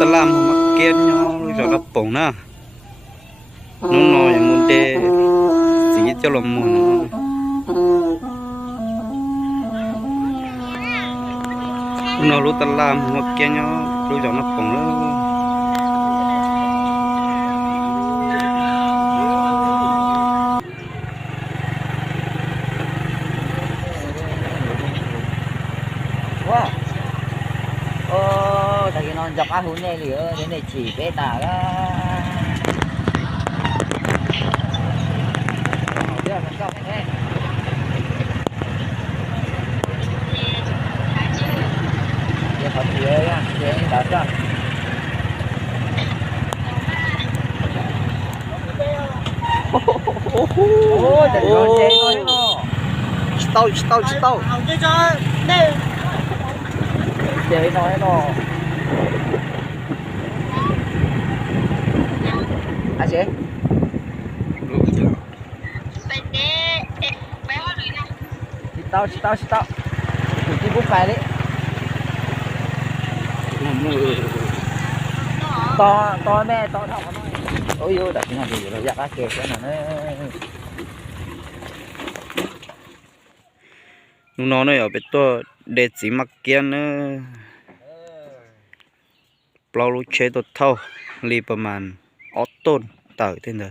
ตะลามมาเกี้ยนย่อรู้จักกับป่งนะน้องน้อยมุนเดสีเจ้าลมมุนน้องรู้ตะลามมาเกี้ยนย่อรู้จักกับป่งแล้วว้าโอ้แต่กินนอนจับอาหุ่นเนี่ยเหลือเดี๋ยวเนี่ยฉี่เป๊ะตาละเดี๋ยวมันก็ไม่แห้งเดี๋ยวเขาเสียยังเสียนี่ตัดจ้ะโอ้แต่โดนเจ๊งเลยเนาะชิตาเอาใจจอยเนี่ยเจ๊น้อยเนาะอาเจ๊ชิตาอยู่ที่บุฟเฟ่เลยตอแม่ตอเท่ากันหน่อยโอ้ยแต่ที่นั่นอยู่เราอยากอาเกะแค่นั้นน้องน้อยเอาไปตัวเด็ดสีมักเกี้ยนนะเปล่าลูกเชยตัวเท่ารีประมาณออตต้นต่างที่เด้อ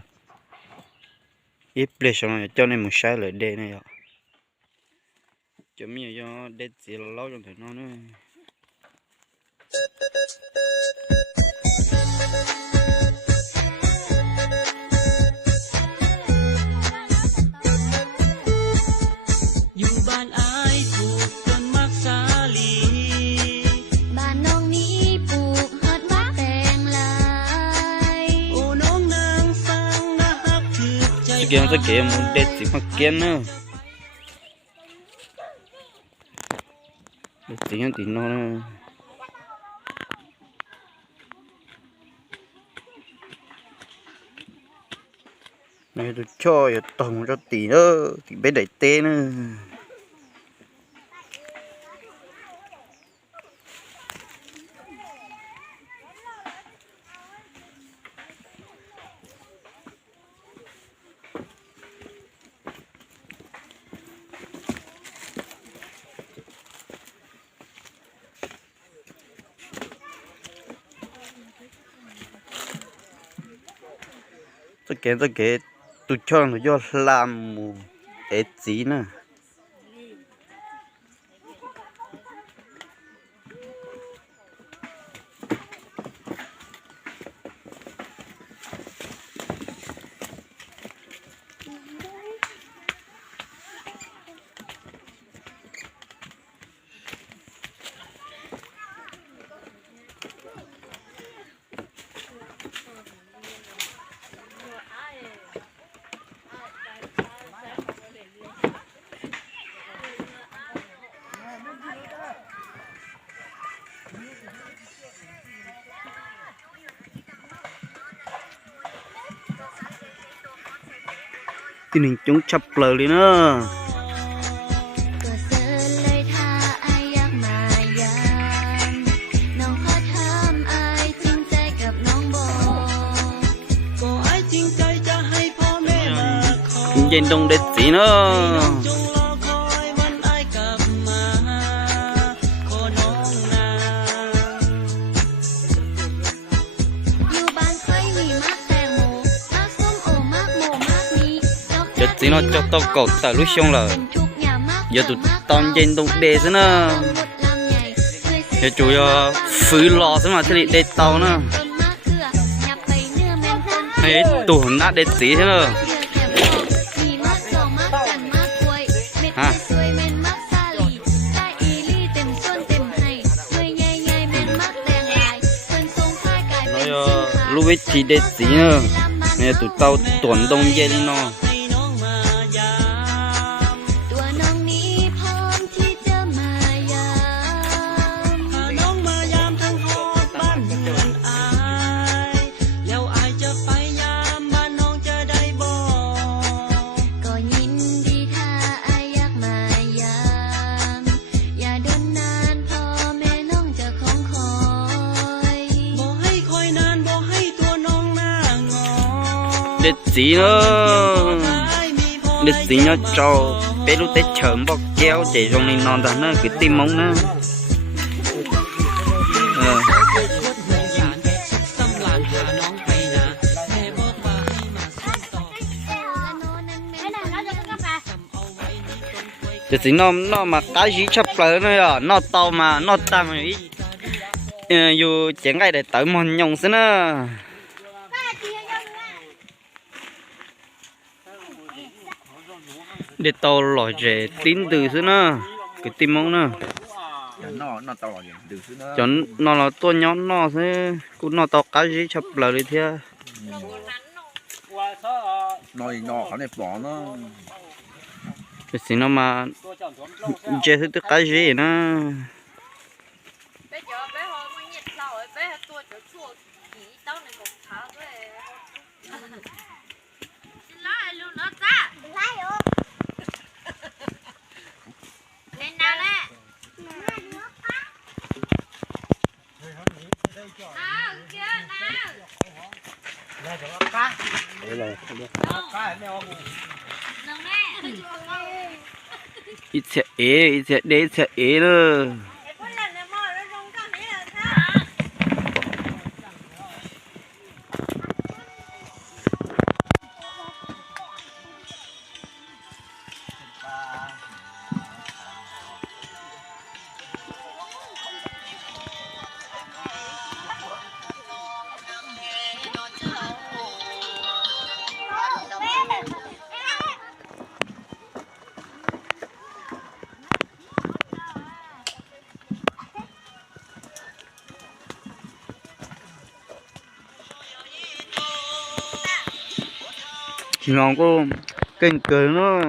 อีเปลี่ยนเจ้าในมือใช้เลยเด็ดเนี่ยจะมีอย่างเด็ดสีเล่าจนถึงน้องเนี่ยอยู่บ้านอายปลูกต้นมักสาลีบ้านน้องนี้ปลูกฮอดมักแตงลายโอ้น้องนางฟังนะฮักถือใจสเกมมันเด็ดสีมักเกี้ยนนะเด็ดสีอย่างตีน้องนะnày tôi cho tổng cho tỷ nữa thì bên đẩy tê nữa tôi kể tôi cho nó do làm ế gì nè thì mình chúng chập lờ đi nữa dân đông đẹp gì nữa chỉ nó cho tao cột tại lúc xong là giờ tụi tao dân đông đẹp thế nữa giờ chủ yếu phứ lò thế mà thế để tao nữa ấy tụi nát đẹp gì thế nữa ha nói lúc ấy thì đẹp gì nữa nè tụi tao tuần đông dây đi nó gì nữa để gì nó cho bé lúc tết chởm bọc kéo chạy trong này non nó cứ tim mông nữa ซ้ำหลานพาน้องไปนาแม่บอกว่าให้มาซื้อต่อจำเอาไว้นี่ต้นกล้วย để gì nó mà cái gì chấp lời nữa à nó to mà nó tăng rồi dù chẳng ai để tới một nhông xin nữa để tàu lòi rẻ tín từ xứ nữa cái tim mông nữa nó to rồi đừng xứ nữa cho nó là tôi nhón nó thế cũng nó to cái gì chấp lời đi theo nó khả năng bỏ nó để gì nó mà chơi thứ cái gì nữa bây giờ bé hồi mới nhiệt sau ấy bé tôi cho chua kỹ tao này một tháng rồi xin lỗi luôn nữa ta lên nào nè kia nào đừng nè ít sẽ để sẽ ế nữa nó có kênh cười nó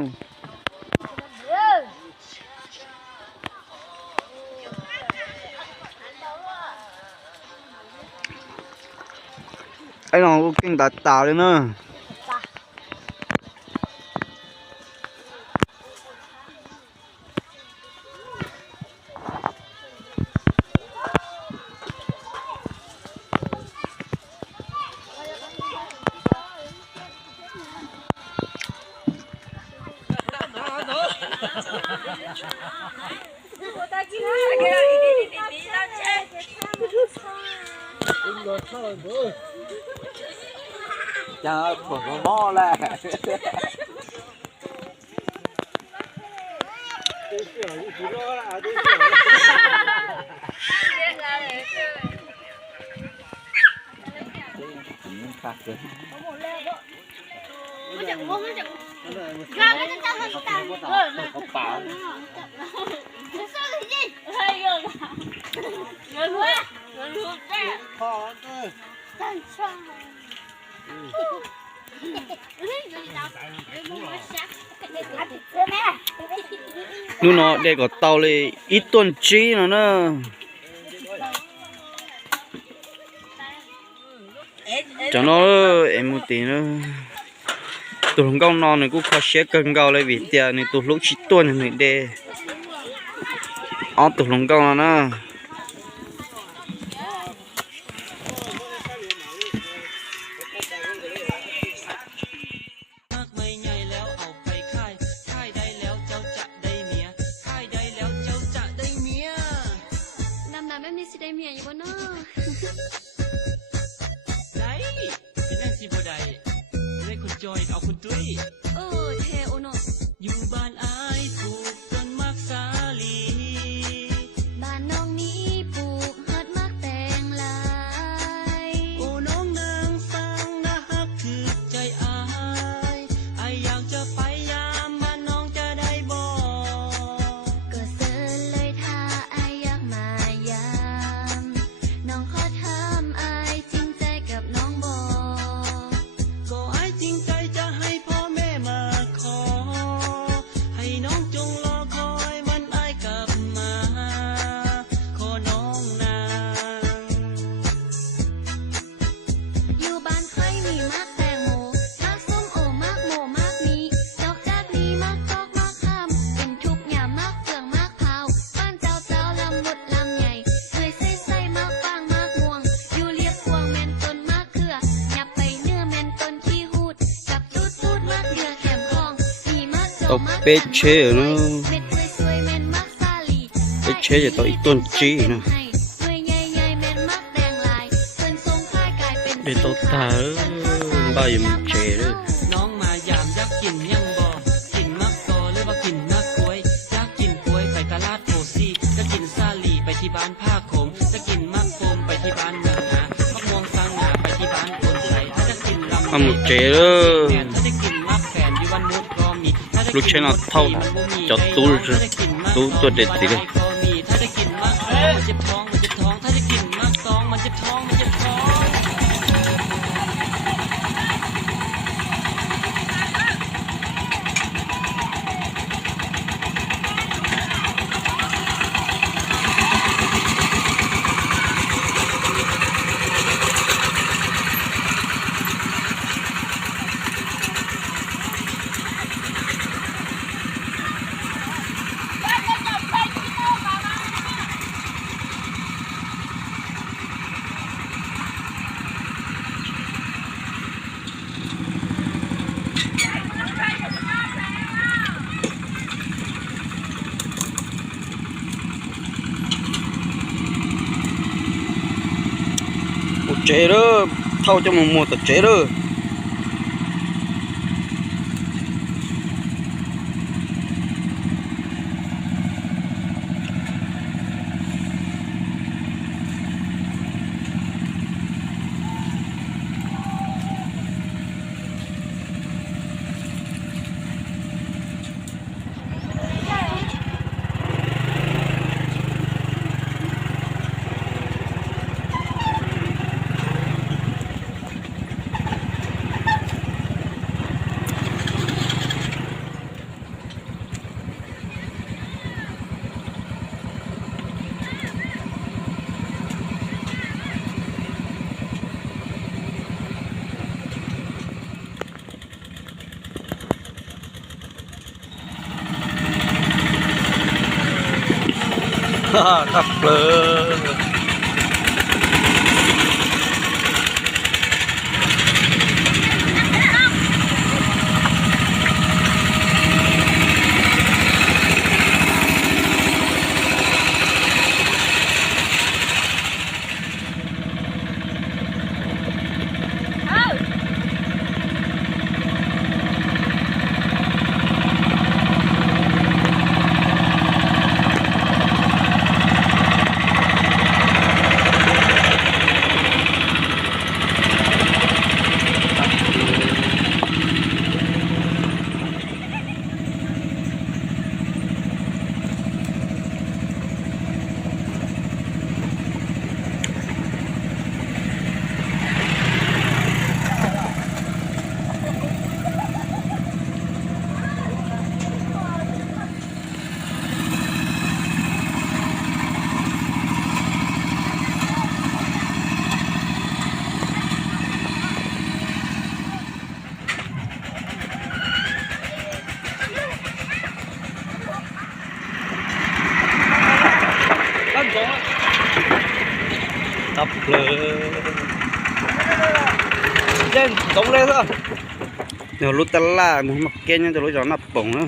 anh nó có kênh tạo lên nữa chờ phở mò là khác rồi nu nó để có tàu lên ít tuần trí nó nữa cho nó em một tí nữa tụi không công non này cũng khó xé cân cao lên vì tiền này tụi lúc chỉ tuần này để tụi không công nó มากไม่ใหญ่แล้วเอาไปค่ายค่ายได้แล้วเจ้าจะได้เมียค่ายได้แล้วเจ้าจะได้เมีย ดำน้ำแบบนี้สิได้เมียอยู่บ่เนาะ ได้เป็นยังสิบ่ได้เลยคุณจอยเอาคุณตุ้ย เทโอเนาะ อยู่บ้านอายปลูกต้นมักสาลี บ้านน้องนี้ปลูกฮอดมักแตงลาย โอ้น้องนางฟังนะฮักคือใจอายอายอยากจะไปยามบ้านน้องจะได้บอก ก็เสิร์เลยถ้าอายอยากมายาม น้องขอถามอายจริงใจกับน้องบ่ ก็อายจริงใจจะให้พ่อแม่ม tàu peixe nó peixe tàu ít tuần chi nè để tàu ta bao giờ mình chè đó น้องมายามอยากกินยังบ่กินมักกอหรือว่ากินมักกล้วยอยากกินกล้วยไปตลาดโพสีจะกินซาลีไปที่บ้านผ้าโขมจะกินมักโฟมไปที่บ้านเมืองหามะม่วงสร้างหาไปที่บ้านโพนใสถ้าจะกินลำ ăn một chè đó ถ้าจะกินมักแฟนอยู่วันมุดก็มีถ้าจะ ลูก กิ ชิ้น น เอาเท่าจอดตู้เลยตู้ตัวเด็ดสิเลย ก็มีถ้าจะกินมักซองมันเจ็บท้องมันเจ็บท้องถ้าจะกินมักซองมันเจ็บท้องมันเจ็บท้อง một chè đó thâu cho một tờ chè đó thập lơ thập lơ trên sống lên thôi nếu lúc ta la muốn mặc kia nhưng tôi lối gió nắp bổng nữa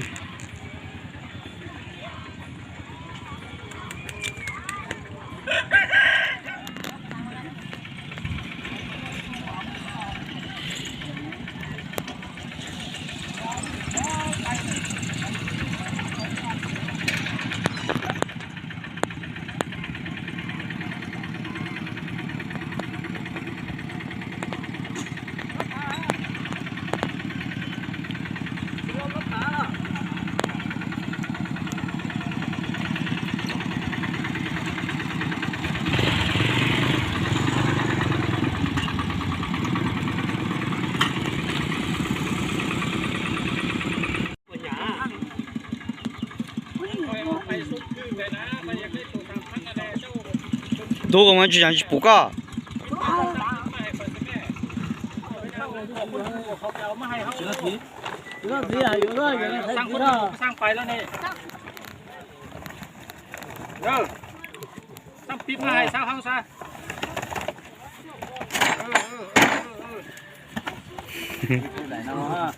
đồ của mình chỉ chẳng chỉ bố cả สร้างไปแล้วนี่เด้อสร้างปีบมาให้สร้างห้องซะไหนเนาะ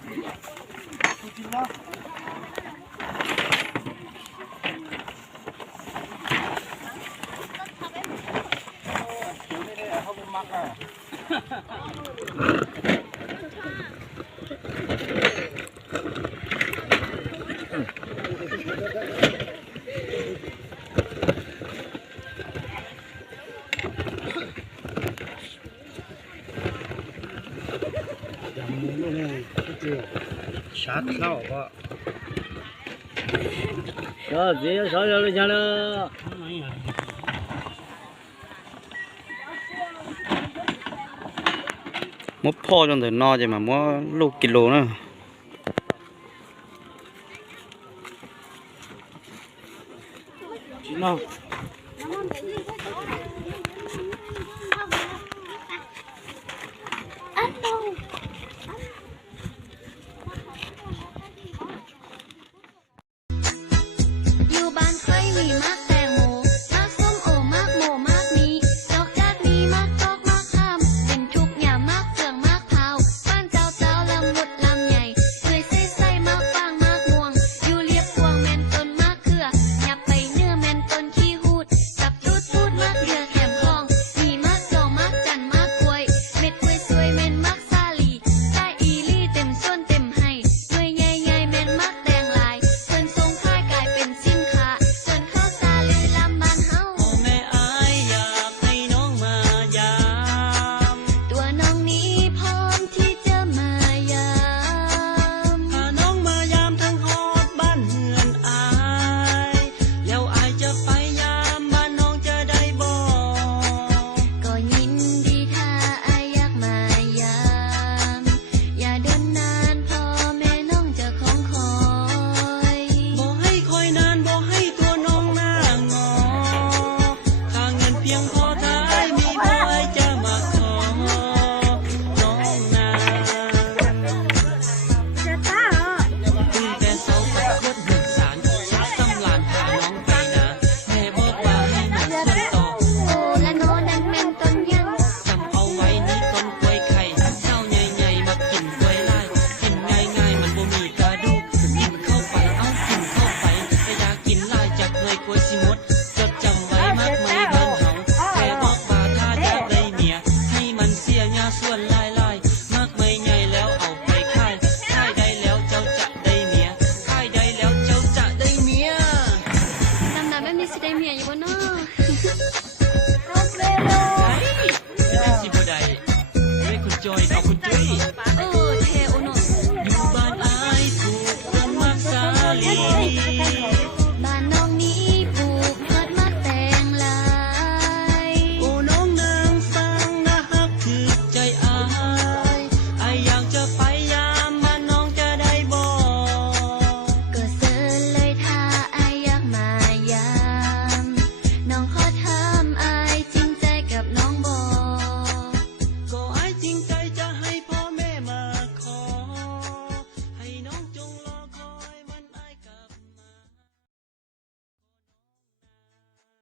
sát lâu quá Đó, gì sao giờ lên nhà nữa. một pho trong thời no chứ mà mua lô kilo nữa chỉ no